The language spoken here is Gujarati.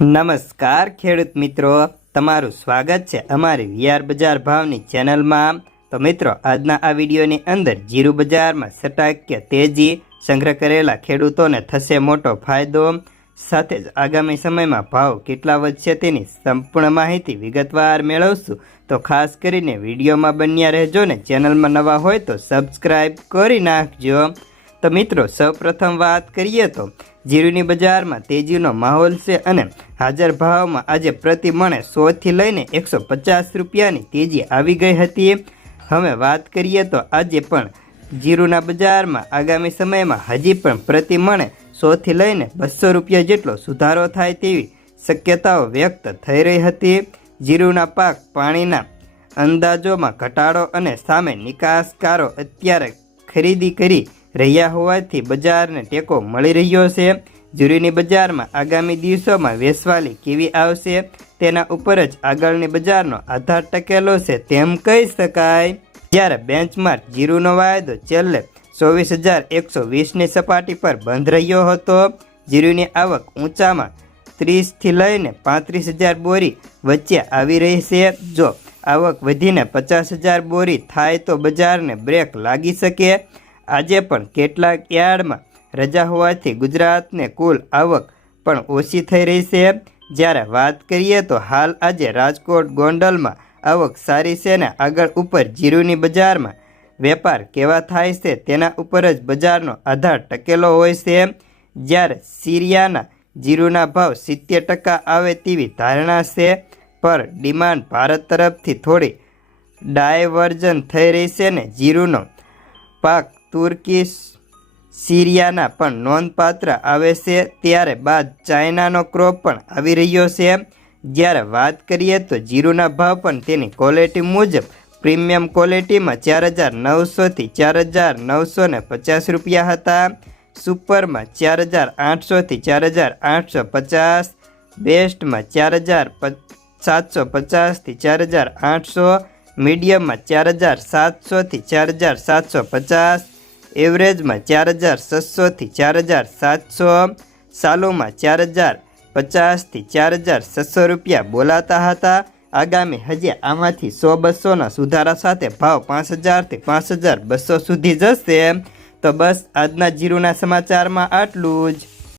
નમસ્કાર ખેડૂત મિત્રો, તમારું સ્વાગત છે અમારી વીઆર બજાર ભાવની ચેનલમાં। તો મિત્રો, આજના આ વિડીયોની અંદર જીરું બજારમાં સટાક્ય તેજી, સંગ્રહ કરેલા ખેડૂતોને થશે મોટો ફાયદો, સાથે જ આગામી સમયમાં ભાવ કેટલા વધશે તેની સંપૂર્ણ માહિતી વિગતવાર મેળવશું। તો ખાસ કરીને વિડીયોમાં બન્યા રહેજો ને ચેનલમાં નવા હોય તો સબસ્ક્રાઈબ કરી નાખજો। તો મિત્રો, સૌપ્રથમ વાત કરીએ તો જીરુની બજારમાં તેજીનો માહોલ છે અને હાજર ભાવમાં આજે પ્રતિ મણે 100 થી લઈને 150 રૂપિયાની તેજી આવી ગઈ હતી। હવે વાત કરીએ તો આજે પણ જીરુના બજારમાં આગામી સમયમાં હજી પણ પ્રતિ મણે 100 થી લઈને 200 રૂપિયા જેટલો સુધારો થાય તેવી શક્યતાઓ વ્યક્ત થઈ રહી હતી। જીરુના પાક પાણીના અંદાજોમાં ઘટાડો અને સામે નિકાસકારો અત્યારે ખરીદી કરી રહ્યા હોવાથી બજારને ટેકો મળી રહ્યો છે। જીરુની બજારમાં આગામી દિવસોમાં વેચવાલી કેવી આવશે તેના ઉપર જ આગળની બજારનો આધાર ટકેલો છે તેમ કહી શકાય। જ્યારે બેન્ચમાર્ક જીરુનો વાયદો છેલ્લે 24,120ની સપાટી પર બંધ રહ્યો હતો। જીરુની આવક ઊંચામાં 30 થી લઈને 35,000 બોરી વચ્ચે આવી રહી છે। જો આવક વધીને 50,000 બોરી થાય તો બજારને બ્રેક લાગી શકે। આજે પણ કેટલાક યાર્ડમાં રજા હોવાથી ગુજરાતને કુલ આવક પણ ઓછી થઈ રહી છે। જ્યારે વાત કરીએ તો હાલ આજે રાજકોટ ગોંડલમાં આવક સારી છે ને આગળ ઉપર જીરુની બજારમાં વેપાર કેવા થાય છે તેના ઉપર જ બજારનો આધાર ટકેલો હોય છે। જ્યારે સિરિયાના જીરુના ભાવ 70% આવે તેવી ધારણા છે, પર ડિમાન્ડ ભારત તરફથી થોડી ડાયવર્જન થઈ રહી છે ને જીરુનો પાક તુર્કી સિરિયાના પણ નોંધપાત્ર આવે છે। ત્યારે બાદ ચાઇનાનો ક્રોપ પણ આવી રહ્યો છે। જ્યારે વાત કરીએ તો જીરુના ભાવ પણ તેની ક્વોલિટી મુજબ પ્રીમિયમ ક્વોલિટીમાં 4,900 થી 4,950 રૂપિયા હતા, સુપરમાં 4,800 થી 4,850, બેસ્ટમાં 4,750 થી 4,800, મીડિયમમાં 4,700 થી 4,750, એવરેજમાં 4,600 થી 4,700, સાલોમાં 4,050 થી 4,600 રૂપિયા બોલાતા હતા। આગામી હજી આમાંથી 100-200ના સુધારા સાથે ભાવ 5,000 થી 5,200 સુધી જશે। તો બસ આજના જીરુના સમાચારમાં આટલું જ।